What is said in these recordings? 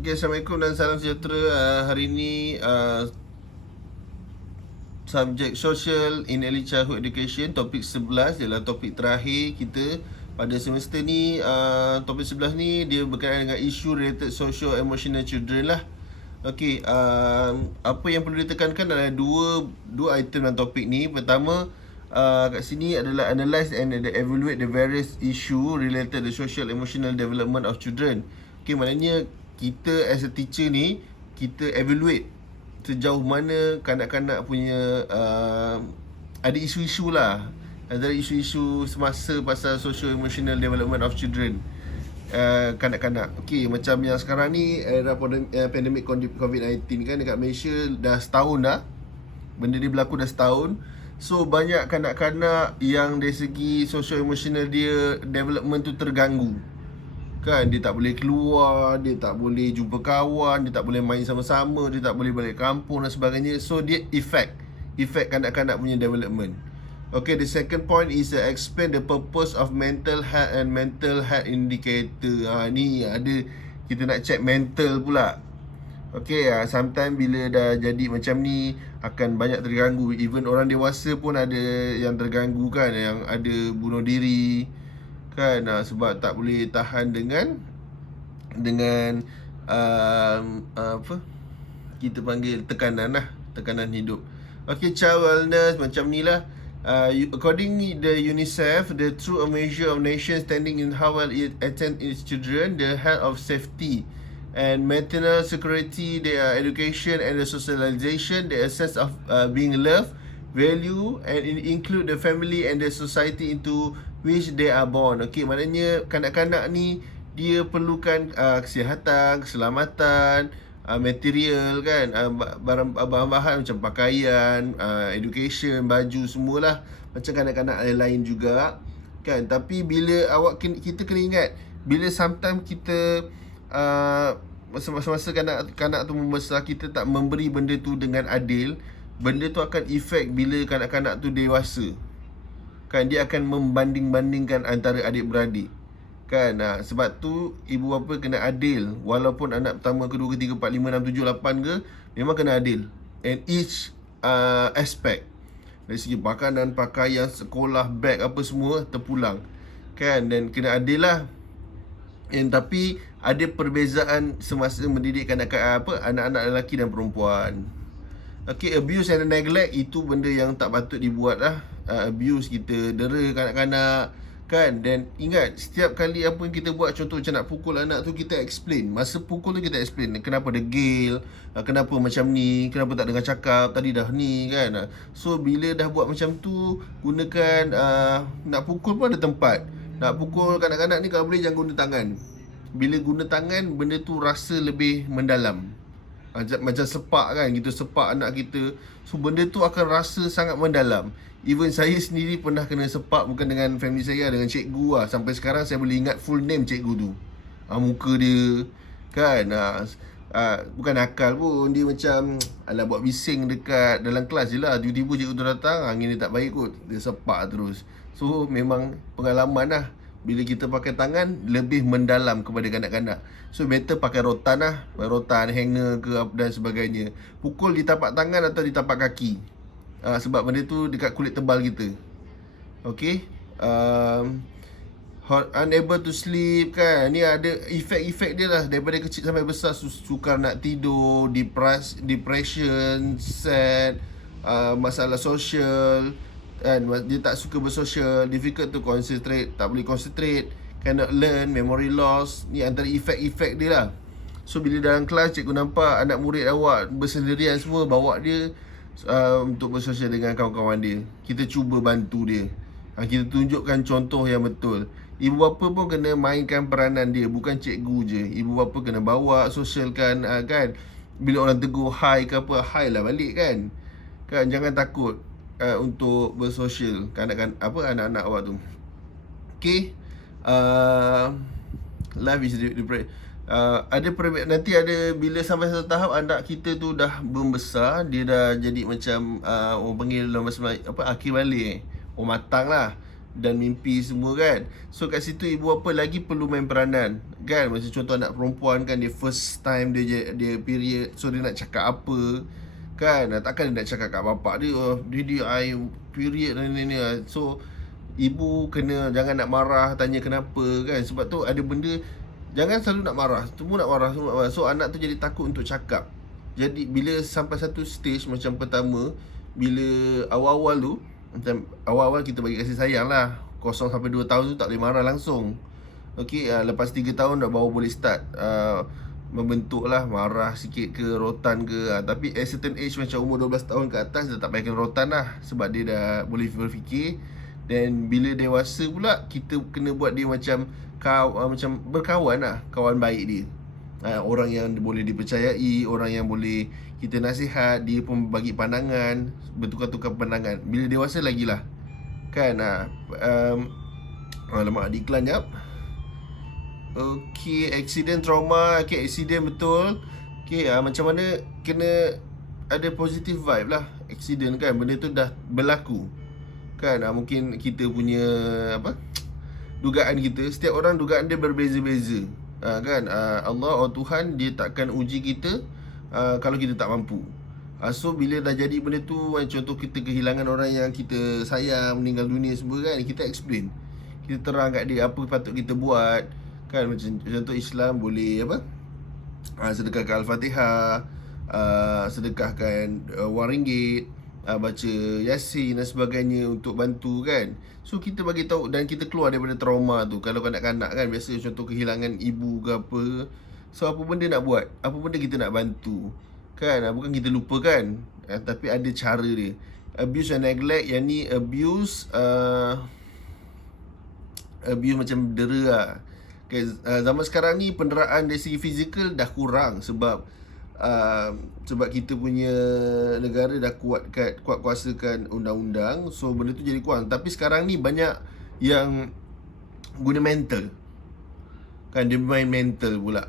Okay, Assalamualaikum dan salam sejahtera. Hari ini subjek Social in Early Childhood Education, topik 11 ialah topik terakhir kita pada semester ni. Topik 11 ni dia berkaitan dengan isu related social emotional children lah. Okay, apa yang perlu ditekankan adalah dua item dalam topik ni. Pertama, kat sini adalah analyze and evaluate the various issue related to social emotional development of children. Okay, maknanya kita as a teacher ni, kita evaluate sejauh mana kanak-kanak punya ada isu-isu lah. Ada isu-isu semasa pasal social emotional development of children, kanak-kanak. Okay, macam yang sekarang ni era pandemik COVID-19 kan, dekat Malaysia dah setahun dah. Benda ni berlaku dah setahun. So banyak kanak-kanak yang dari segi social emotional dia development tu terganggu. Kan, dia tak boleh keluar, dia tak boleh jumpa kawan, dia tak boleh main sama-sama, dia tak boleh balik kampung dan sebagainya. So dia effect kanak-kanak punya development. Okay, the second point is explain the purpose of mental health and mental health indicator. Ni ada, kita nak check mental pula. Okay, sometimes bila dah jadi macam ni akan banyak terganggu. Even orang dewasa pun ada yang terganggu kan, yang ada bunuh diri kan, sebab tak boleh tahan dengan apa kita panggil tekanan lah, tekanan hidup. Okay, child wellness macam ni lah. According the UNICEF, the true measure of nation standing in how well it attend its children, the health of safety and maternal security, their education and the socialization, the sense of being loved, value, and it include the family and the society into which they are born. Okay, maknanya kanak-kanak ni dia perlukan kesihatan, keselamatan, material kan, bahan-bahan macam pakaian, education, baju, semualah macam kanak-kanak lain juga kan. Tapi bila kita kena ingat, bila sometimes kita masa-masa kanak-kanak tu membesar, kita tak memberi benda tu dengan adil, benda tu akan efek bila kanak-kanak tu dewasa kan. Dia akan membanding-bandingkan antara adik-beradik kan. Sebab tu ibu bapa kena adil. Walaupun anak pertama, kedua, ketiga, empat, lima, enam, tujuh, lapan ke, memang kena adil. And each aspect, dari segi makanan, pakaian, sekolah, beg, apa semua terpulang kan. Dan kena adil lah. Tapi ada perbezaan semasa mendidik anak-anak lelaki dan perempuan. Okay, abuse and neglect itu benda yang tak patut dibuat lah. Abuse, kita dera kanak-kanak kan. Dan ingat, setiap kali apa yang kita buat, contoh macam nak pukul anak tu, kita explain. Masa pukul tu kita explain kenapa degil, kenapa macam ni, kenapa tak dengar cakap, tadi dah ni kan. So bila dah buat macam tu, gunakan nak pukul pun ada tempat. Nak pukul kanak-kanak ni kalau boleh jangan guna tangan. Bila guna tangan, benda tu rasa lebih mendalam. Macam sepak kan, kita sepak anak kita, so benda tu akan rasa sangat mendalam. Even saya sendiri pernah kena sepak, bukan dengan family saya, dengan cikgu lah. Sampai sekarang saya boleh ingat full name cikgu tu, muka dia kan. Bukan nakal pun, dia macam alah buat bising dekat dalam kelas je lah. Tiba-tiba cikgu tu datang, angin dia tak baik kot, dia sepak terus. So memang pengalaman lah, bila kita pakai tangan lebih mendalam kepada kanak-kanak. So better pakai rotan lah, rotan, hanger ke dan sebagainya. Pukul di tapak tangan atau di tapak kaki, sebab benda tu dekat kulit tebal kita. Okay, unable to sleep kan, ni ada efek-efek dia lah. Daripada kecil sampai besar, sukar nak tidur, depression, sad, masalah sosial kan, dia tak suka bersosial, difficult to concentrate, tak boleh concentrate, cannot learn, memory loss. Ni antara efek-efek dia lah. So bila dalam kelas cikgu nampak anak murid awak bersendirian semua, bawa dia untuk bersosial dengan kawan-kawan dia, kita cuba bantu dia, kita tunjukkan contoh yang betul. Ibu bapa pun kena mainkan peranan dia, bukan cikgu je. Ibu bapa kena bawa, sosialkan kan. Bila orang tegur hi ke apa, hi lah balik kan. Jangan takut untuk bersosial anak-anak awak tu. Okay, life is nanti ada, bila sampai satu tahap anak kita tu dah membesar, dia dah jadi macam orang panggil dalam bahasa Melayu akhir balik, matang lah dan mimpi semua kan. So kat situ ibu bapa lagi perlu main peranan kan. Macam contoh anak perempuan kan, dia first time dia period, so dia nak cakap apa kan. Takkan dia nak cakap kat bapak dia, oh, Didi I period ni. So ibu kena jangan nak marah, tanya kenapa kan. Sebab tu ada benda, jangan selalu nak marah. Semua nak marah. So anak tu jadi takut untuk cakap. Jadi bila sampai satu stage, macam pertama, bila awal-awal tu, macam awal-awal kita bagi kasih sayang lah, 0 sampai 2 tahun tu tak boleh marah langsung. Okey, lepas 3 tahun dah baru boleh start membentuk lah, marah sikit ke, rotan ke. Tapi at certain age, macam umur 12 tahun ke atas, dah tak payah kena rotan lah, sebab dia dah boleh berfikir. Dan bila dewasa pula, kita kena buat dia macam macam berkawan lah, kawan baik dia. Orang yang boleh dipercayai, orang yang boleh kita nasihat, dia pun bagi pandangan, bertukar-tukar pandangan. Bila dewasa lagi lah kan. Alamak, ada iklan jap. Okey, accident trauma. Okey, accident betul. Okey, macam mana kena ada positive vibe lah. Accident kan, benda tu dah berlaku kan. Mungkin kita punya dugaan kita, setiap orang dugaan dia berbeza-beza kan. Allah Tuhan, dia takkan uji kita kalau kita tak mampu. So bila dah jadi benda tu, contoh kita kehilangan orang yang kita sayang, meninggal dunia semua kan, kita explain, kita terang kat dia apa patut kita buat kan. Macam contoh Islam boleh sedekahkan Al-Fatihah, sedekahkan RM1, baca Yasin dan sebagainya untuk bantu kan. So kita bagi tahu dan kita keluar daripada trauma tu. Kalau kanak-kanak kan, biasa contoh kehilangan ibu ke apa, so apa benda nak buat, apa benda kita nak bantu kan. Bukan kita lupa kan, tapi ada cara dia. Abuse and neglect, yang ni abuse macam dera lah. Okay, zaman sekarang ni penderaan dari segi fizikal dah kurang sebab kita punya negara dah kuat kuasakan undang-undang. So benda tu jadi kurang. Tapi sekarang ni banyak yang guna mental kan, dia main mental pula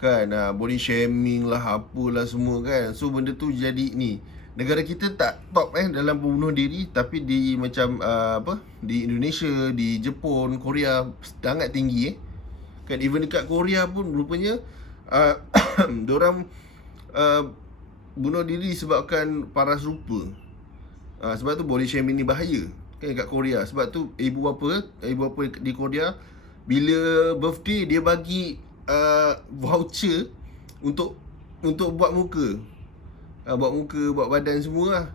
kan. Body shaming lah, apalah semua kan. So benda tu jadi ni, negara kita tak top dalam bunuh diri, tapi di macam di Indonesia, di Jepun, Korea sangat tinggi kan. Even dekat Korea pun rupanya diorang bunuh diri disebabkan paras rupa. Sebab tu body shaming ni bahaya kan kat Korea. Sebab tu ibu bapa di Korea, bila birthday dia bagi voucher untuk buat muka, buat badan semua lah.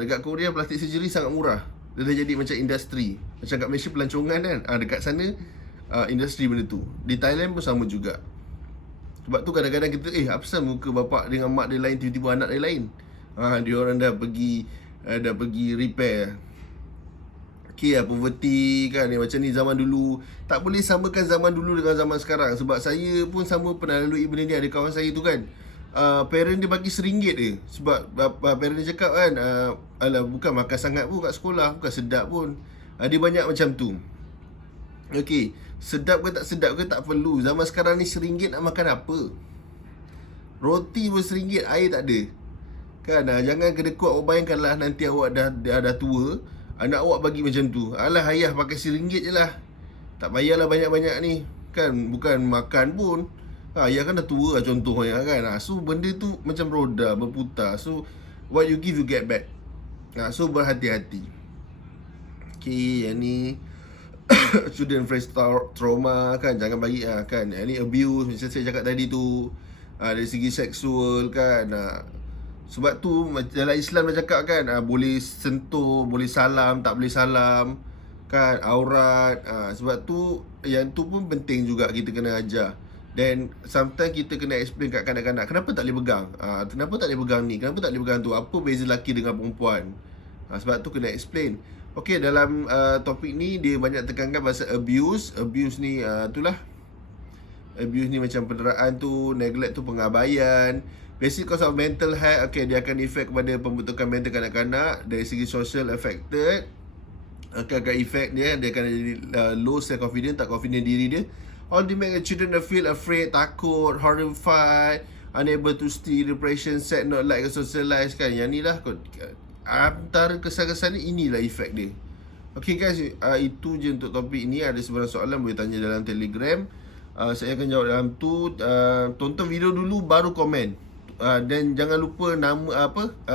Dekat Korea plastik surgery sangat murah. Dia dah jadi macam industri. Macam kat Malaysia pelancongan kan, dekat sana industri benda tu. Di Thailand pun sama juga. Sebab tu kadang-kadang kita apa pasal muka bapak dengan mak dia lain, tiba-tiba anak dia lain. Dia orang dah pergi repair. Okey, poverty kan, macam ni zaman dulu. Tak boleh samakan zaman dulu dengan zaman sekarang. Sebab saya pun sama pernah lalui benda ni. Ada kawan saya tu kan, parent dia bagi RM1 je. Sebab parent dia cakap kan, alah bukan makan sangat pun kat sekolah, bukan sedap pun. Dia banyak macam tu. Okey, sedap ke tak sedap ke tak perlu. Zaman sekarang ni RM1 nak makan apa? Roti pun RM1, air tak ada kan. Jangan kedekut. Awak bayangkanlah nanti awak dah tua, anak awak bagi macam tu. Alah ayah pakai RM1 je lah, tak payahlah banyak-banyak ni kan. Bukan makan pun. Ayah kan dah tua lah contohnya kan. So benda tu macam roda berputar. So what you give you get back. So berhati-hati. Okay, yang ni student face trauma kan, jangan bagi kan. Yang ni abuse macam saya cakap tadi tu, dari segi seksual kan. Sebab tu dalam Islam dah cakap kan, boleh sentuh, boleh salam, tak boleh salam kan, aurat. Sebab tu yang tu pun penting juga kita kena ajar. Dan sometimes kita kena explain kat kanak-kanak, kenapa tak boleh pegang, kenapa tak boleh pegang ni, kenapa tak boleh pegang tu, apa beza lelaki dengan perempuan. Sebab tu kena explain. Okey, dalam topik ni dia banyak tekankan pasal abuse. Abuse ni itulah, abuse ni macam penderaan tu, neglect tu pengabaian. Basic cause of mental health, okay, dia akan efek kepada pembentukan mental kanak-kanak. Dari segi social affected, akan efek dia akan jadi low self confidence, tak confident diri dia. All the make children feel afraid, takut, horrified, unable to steer, depression, sad, not like socialize kan. Yang ni lah antara kesan-kesan ni, inilah efek dia Okay guys, itu je untuk topik ni. Ada sebarang soalan boleh tanya dalam Telegram. Saya akan jawab dalam tu. Tonton video dulu baru komen. Dan jangan lupa nama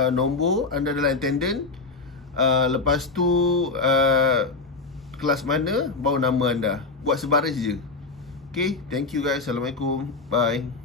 nombor anda dalam attendant. Lepas tu kelas mana, baru nama anda. Buat sebaris je. Okay, thank you guys. Assalamualaikum. Bye.